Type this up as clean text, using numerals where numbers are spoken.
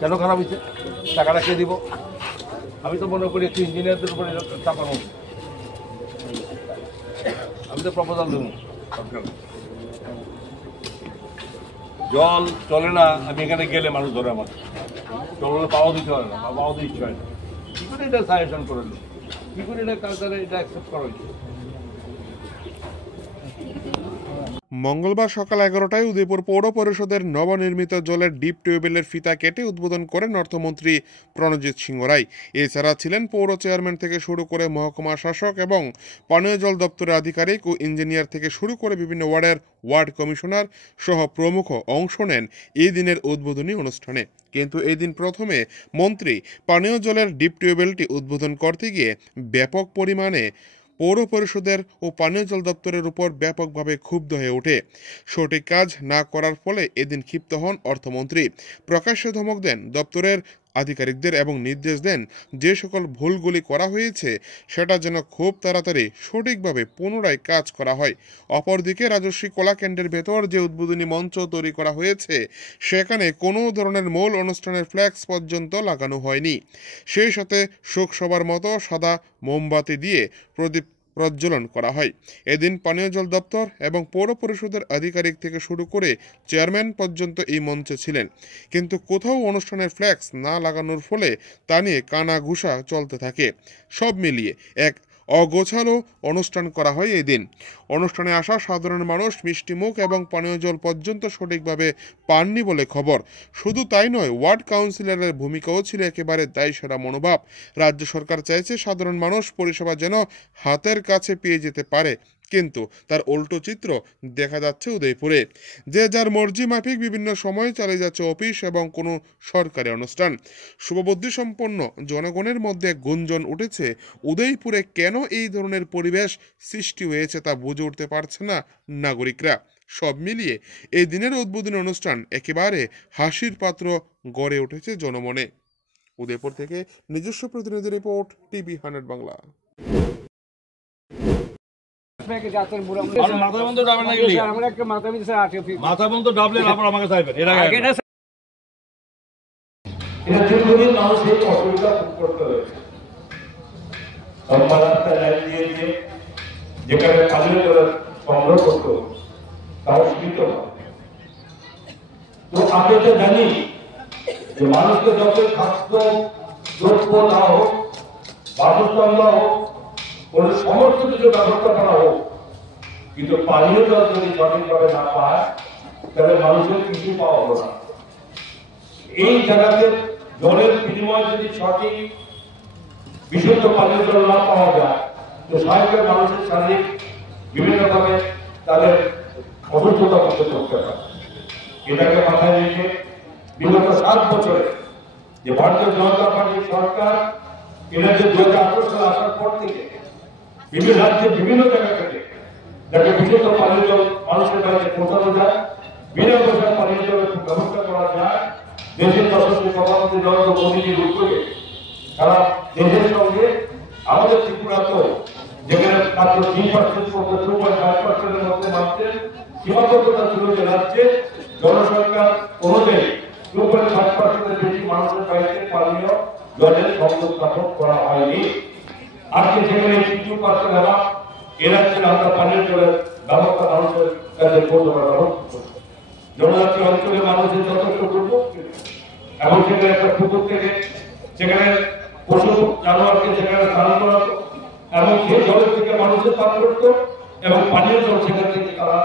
কেন খারাপ হয়েছে? টাকাটা কে দিব? আমি তো মনে করি একটু ইঞ্জিনিয়ারদের উপরে চাপানো। আমি তো প্রপোজাল দেবো সরকার। জল চলে না, আমি এখানে গেলে মানুষ ধরে আমার জল পাওয়া দিতে পারে না বা পাওয়া দিতে ইচ্ছে হয় না। কি করে এটা সাজেশন করে দিল? কি করে এটা কালচারে এটা অ্যাকসেপ্ট করা হয়েছে? মঙ্গলবার সকাল 11টায় উদয়পুর পৌর পরিষদের নবনির্মিত জলের ডিপ টিউবওয়েলের ফিতা কেটে উদ্বোধন করেন অর্থমন্ত্রী প্রণজিৎ সিংহ রায়। এছাড়া ছিলেন পৌর চেয়ারম্যান থেকে শুরু করে মহকুমা শাসক এবং পানীয় জল দপ্তরের আধিকারিক ও ইঞ্জিনিয়ার থেকে শুরু করে বিভিন্ন ওয়ার্ডের ওয়ার্ড কমিশনার সহ প্রমুখ অংশ নেন এই দিনের উদ্বোধনী অনুষ্ঠানে। কিন্তু এই দিন প্রথমে মন্ত্রী পানীয় জলের ডিপ টিউবওয়েলটি উদ্বোধন করতে গিয়ে ব্যাপক পরিমাণে পৌর পরিষদের ও পানীয় জল দপ্তরের উপর ব্যাপকভাবে ক্ষুব্ধ হয়ে ওঠে। সঠিক কাজ না করার ফলে এদিন ক্ষিপ্ত হন অর্থমন্ত্রী। প্রকাশ্যে ধমক দেন দপ্তরের আধিকারিকদের এবং নির্দেশ দেন যে সকল ভুলগুলি করা হয়েছে সেটা যেন খুব তাড়াতাড়ি সঠিকভাবে পুনরায় কাজ করা হয়। অপরদিকে রাজস্বী কলাকেন্দ্রের ভেতর যে উদ্বোধনী মঞ্চ তৈরি করা হয়েছে সেখানে কোনো ধরনের মূল অনুষ্ঠানের ফ্ল্যাক্স পর্যন্ত লাগানো হয়নি। সেই সাথে শোকসভার মতো সাদা মোমবাতি দিয়ে প্রদীপ প্রজ্বলন করা হয়। এদিন পানীয় জল দপ্তর এবং পৌর পরিষদের আধিকারিক থেকে শুরু করে চেয়ারম্যান পর্যন্ত এই মঞ্চে ছিলেন, কিন্তু কোথাও অনুষ্ঠানের ফ্ল্যাক্স না লাগানোর ফলে তা নিয়ে কানাঘুষা চলতে থাকে। সব মিলিয়ে এক অগোছালো অনুষ্ঠান করা হয় এই দিন। অনুষ্ঠানে আসা সাধারণ মানুষ মিষ্টিমুখ এবং পানীয় জল পর্যন্ত সঠিকভাবে পাননি বলে খবর। শুধু তাই নয়, ওয়ার্ড কাউন্সিলরের ভূমিকাও ছিল একেবারে দায়সারা মনোভাব। রাজ্য সরকার চাইছে সাধারণ মানুষ পরিষেবা যেন হাতের কাছে পেয়ে যেতে পারে, কিন্তু তার উল্টো চিত্র দেখা যাচ্ছে উদয়পুরে। যে যার মর্জি মাফিক বিভিন্ন সময় চালিয়ে যাচ্ছে অফিস এবং কোনো সরকারি অনুষ্ঠান। শুভবুদ্ধি সম্পন্ন জনগণের মধ্যে গুঞ্জন উঠেছে উদয়পুরে কেন এই ধরনের পরিবেশ সৃষ্টি হয়েছে তা বুঝে উঠতে পারছে না নাগরিকরা। সব মিলিয়ে এই দিনের উদ্বোধনী অনুষ্ঠান একেবারে হাসির পাত্র গড়ে উঠেছে জনমনে। উদয়পুর থেকে নিজস্ব প্রতিনিধি রিপোর্ট, টিভি 100 বাংলা। মাথা বন্ধ ডাবলেন নাকি? মাথা বন্ধ ডাবলেন আবার আমাকে চাইবেন এর আগে এটা দীর্ঘদিন মানুষ এই অসুবিধা ভোগ করতে হয়েছে। লম্বা রাস্তায় লাইন দিয়েছে, যেখানে পানীয় জল সংগ্রহ করতো তাও সীমিত। তো আমি তো জানি যে মানুষকে যত খাদ্য দ্রব্য না হোক, বাসস্থান না হোক, কোন সমস্ত কিছু ব্যবস্থা করা হোক, কিন্তু পানীয় জল যদি সঠিকভাবে না পায় তাহলে মানুষের কিছু পাওয়া হলো না। এই জায়গাতে জলের বিনিময়ে যদি সঠিক বিশুদ্ধ পানীয় জল না পাওয়া যায় তো স্বাভাবিক মানুষের শারীরিক বিভিন্নভাবে তাদের অসুস্থতা করতে করতে পারে। এটাকে মাথায় রেখে বিগত 7 বছরে যে ভারতীয় জনতা পার্টির সরকার এটা যে 2018 সালে আসার পর থেকে বিভিন্ন রাজ্যে বিভিন্ন জায়গা থেকে যাতে বিশুদ্ধ পানীয় জল মানুষের কাছে পৌঁছানো যায়, বিনা পয়সায় পানীয় জলের ব্যবস্থা করা যায়, দেশের যশস্বী সভাপতি নরেন্দ্র মোদীজির উদ্যোগে সারা দেশের সঙ্গে আমাদের ত্রিপুরাতেও যেখানে মাত্র 3% 2.5%-এর মধ্যে মাত্রের সীমাবদ্ধতা ছিল যে রাজ্যে জনসংখ্যা অনুযায়ী 2.5%-এর বেশি মানুষের বাড়িতে পানীয় জলের সংযোগ স্থাপন করা হয়নি। আজকে সেখানে 2% হওয়া এ রাজ্যে আমরা পানীয় জলের ব্যবস্থা মানুষের কাছে করতে পারবো। জনজাতি অঞ্চলের মানুষের যথেষ্ট দুর্ভোগ এবং সেখানে একটা পুকুর থেকে সেখানে পশু জানোয়ারকে সেখানে স্নান করাতো এবং সেই জলের থেকে মানুষের পান করতো এবং পানীয় জল সেখান থেকে তারা